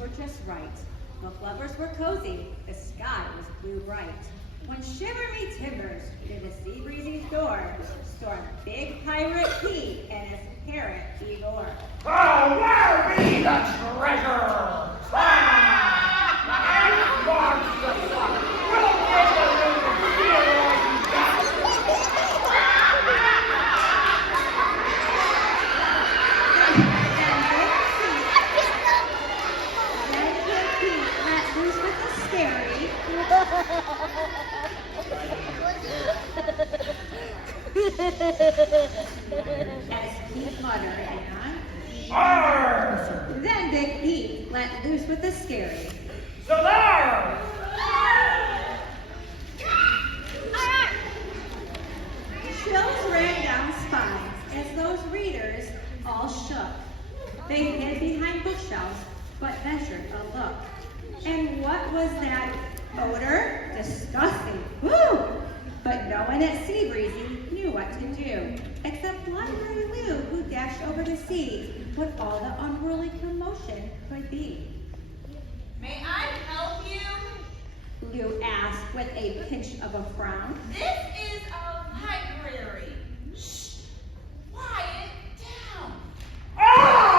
were just right. Book lovers were cozy, the sky was blue bright. When shiver me timbers, through the sea breezy's door, stormed big pirate Pete and his parrot Igor. Oh, where be the treasure? And march the sun. We'll get the little heroes back. As Pete muttered and Arr! then Big Pete let loose with the scary. So there! Chills ran down spines as those readers all shook. They hid behind bookshelves, but ventured a look. And what was that odor? Disgusting. Woo! But no one at Sea Breezy knew what to do, except Library Lou, who dashed over to see what all the unruly commotion could be. May I help you? Lou asked with a pinch of a frown. This is a library. Shh! Quiet down. Arr!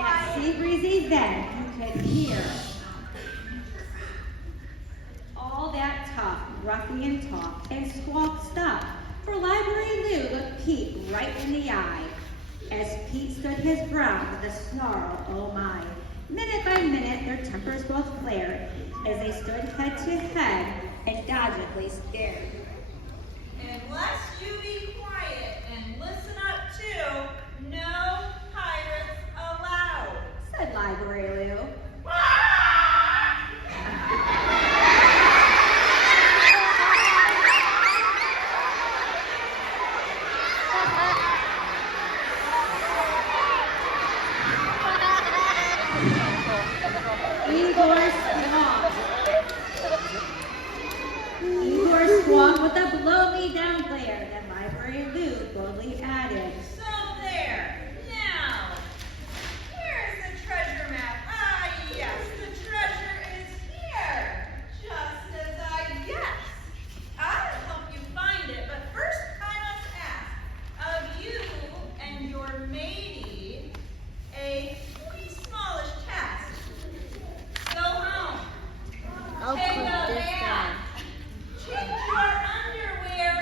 At Sea Breezy then you could hear all that tough ruffian talk and squawk stuff, for Library Lou looked Pete right in the eye, as Pete stood his ground with a snarl, oh my. Minute by minute their tempers both flared, as they stood head to head and doggedly stared. Unless you be quiet and listen up too, no pirates allowed. Said Library Lou. Igor squawked with a blow-me-down glare, then Library Lou boldly added, So there. Now, here's the treasure map. Ah, yes, the treasure is here. Just as I guessed. I'll help you find it, but first I must ask of you and your matey a wee smallish test. Go home. Take a bath. Change your underwear.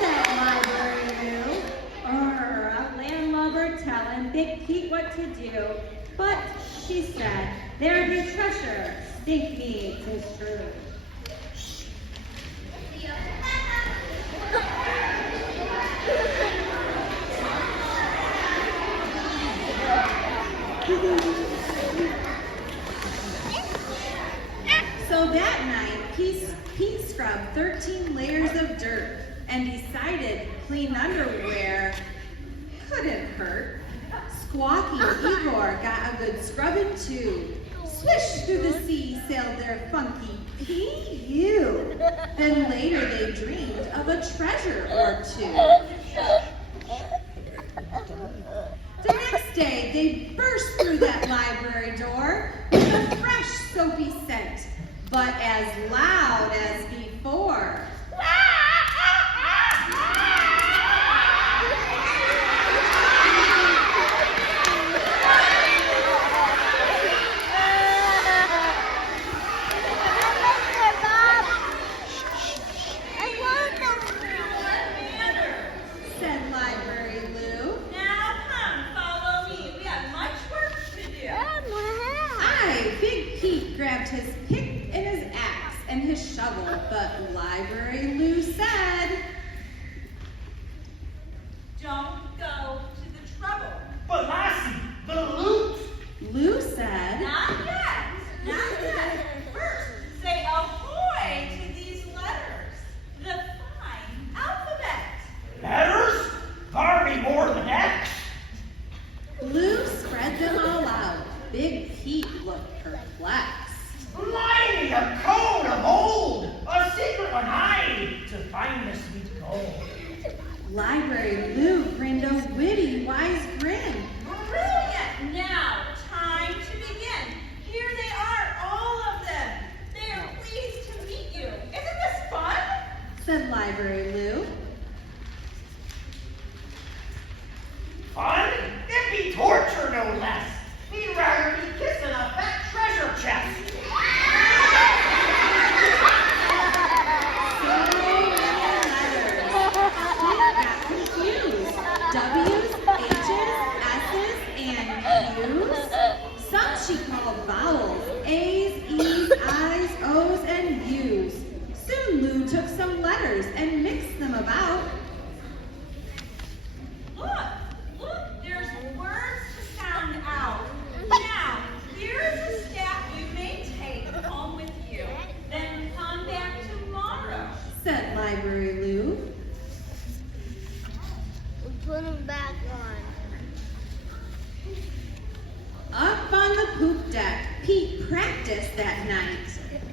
said Library Lou. A landlubber telling Big Pete what to do. But, she said, there be treasure, think me 'tis true. So that night, Pete scrubbed 13 layers of dirt and decided clean underwear couldn't hurt. Squawky Igor got a good scrubbing too. Swish through the sea sailed their funky P.U. Then later they dreamed of a treasure or two. The next day, they burst through that library door with a fresh soapy scent, but as loud as before. Said Library Lou. Now come, follow me. We have much work to do. Aye, Big Pete grabbed his pick and his axe and his letters and mixed them about. Look, there's words to sound out. Now, here's a staff you may take home with you. Then come back tomorrow. Said Library Lou. Put them back on. Up on the poop deck, Pete practiced that night.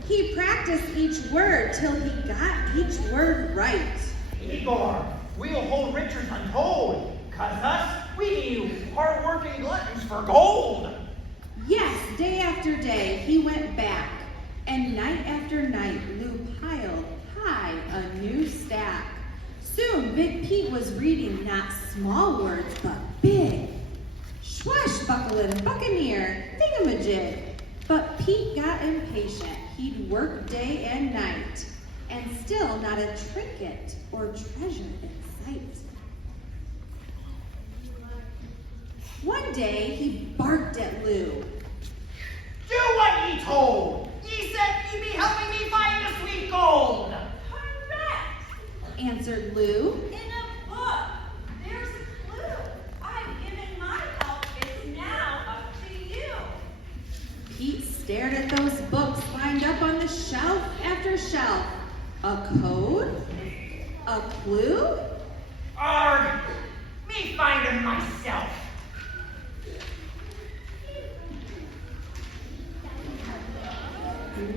He practiced each word till he got each word right. Igor, we'll hold riches untold, 'cause us, we need hard-working gluttons for gold. Yes, day after day he went back, and night after night Lou piled high a new stack. Soon Big Pete was reading not small words, but big. Swashbuckling, buccaneer, thingamajig. But Pete got impatient. He'd work day and night, and still not a trinket or treasure in sight. One day he barked at Lou. Do what ye told. Ye said ye be helping me find the sweet gold. Correct. Answered Lou. In a book, there's a clue. I've given my help. It's now up to you. Pete stared at those books lined up on the shelf after shelf. A code? A clue? Arg, me find 'em myself.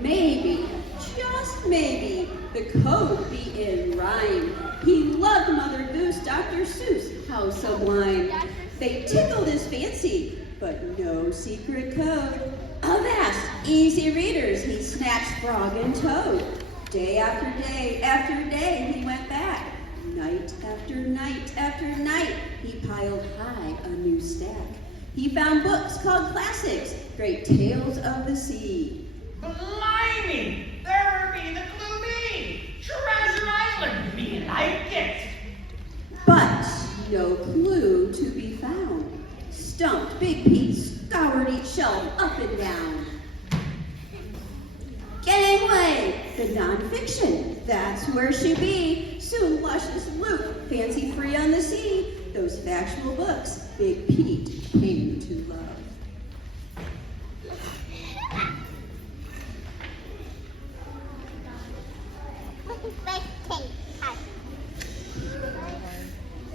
Maybe, just maybe, the code be in rhyme. He loved Mother Goose, Dr. Seuss, how sublime. They tickled his fancy, but no secret code. Avast, easy readers, he snatched Frog and Toad. Day after day after day he went back. Night after night after night he piled high a new stack. He found books called classics, great tales of the sea. Blimey, there be the clue be. Treasure Island, me like it. But no clue to be found. Stumped, Big Pete scoured each shelf up and down. Gangway, the nonfiction, that's where she be. Soon luscious Luke, fancy free on the sea. Those factual books Big Pete came to love.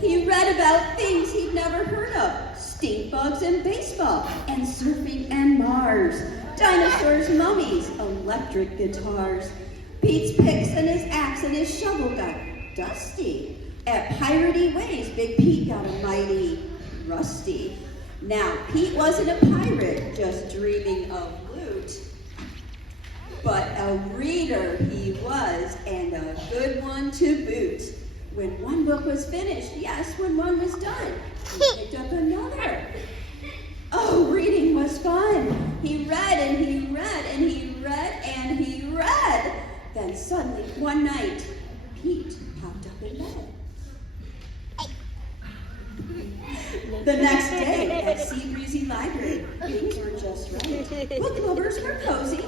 He read about things he'd never heard of. Stink bugs and baseball, and surfing and Mars. Dinosaurs, mummies, electric guitars. Pete's picks and his axe and his shovel got dusty. At piratey ways, Big Pete got a mighty rusty. Now, Pete wasn't a pirate, just dreaming of loot. But a reader he was, and a good one to boot. When one book was finished, yes, when one was done, he picked up another. Oh, reading was fun. He read and he read and he read and he read. Then suddenly, one night, Pete popped up in bed. The next day at Sea Breezy Library, things were just right. Book lovers were cozy.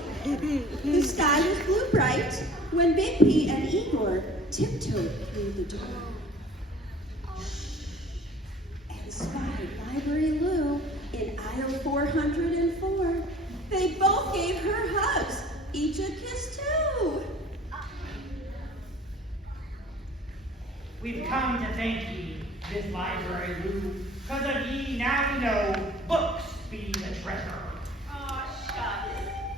The sky was blue bright when Big Pete and Igor tiptoed through the door. And spied Library Lou in aisle 404. They both gave her hugs, each a kiss too. We've come to thank ye, this Library Lou, 'cause of ye now we know books be the treasure. Aw, shucks.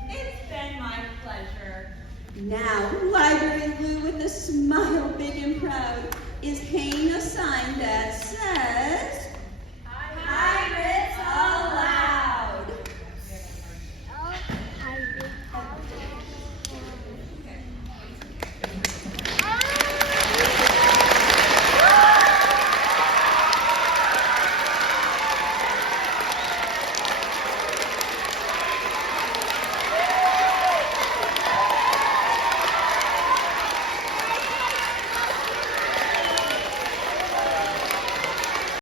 It's been my pleasure. Now, Library Lou, with a smile big and proud, is hanging a sign that says,